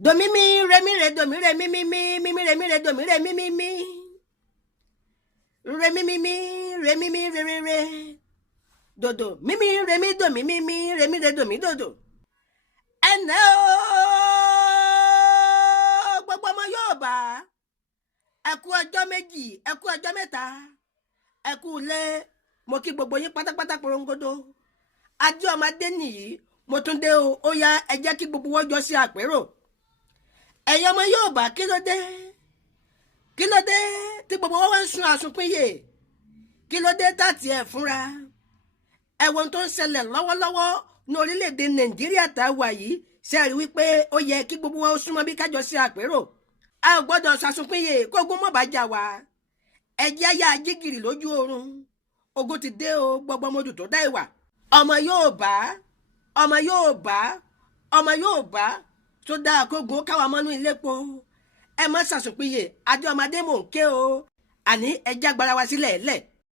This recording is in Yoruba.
Do mi mi re mi re do mi re mi mi mi mi mi re mi re do mi re mi mi mi re mi mi mi re mi mi re re re do do mi mi re mi do mi mi mi re mi re do mi do do. Ẹnẹ o gbogbo ọmọ Yorùbá ẹ kú ọjọ́ méjì ẹ kú ọjọ́ mẹ́ta ẹ kú ilé mo kí gbogbo yín pátápátá porongodo ajé ọmọdé nìyí mo tún dé o ó yá ẹ jẹ́ kí gbogbo wọn jọ sí àpérò. Ẹ̀yin ọmọ Yorùbá kí ló dé tí gbogbo wọn wá ń sun àsunkúnyè kí ló dé tàtí ẹ̀ fúnra ẹ̀wọ̀n tó ń ṣẹlẹ̀ lọ́wọ́lọ́wọ́ ní orílẹ̀-èdè Nàìjíríà tá a wà yìí ṣe rí wípé ó yẹ kí gbogbo wọn ó súnmọ́ bí kájọ sí àpérò. A ò gbọ́dọ̀ ṣàsunkúnyè kógun mọ́ bá jà wá ẹ̀jẹ̀ ayé ajígìrì lójú oorun ogun ti dé o gbogbo ọmọdù tó dá ìwà. Ọmọ Yorùbá tó dá àkógun káwa mọ́nú ilé po ẹ má ṣàsunkúnyè adé ọmọdé mò ń ké o àní ẹjẹ́ agbára wa sílẹ̀ lẹ̀.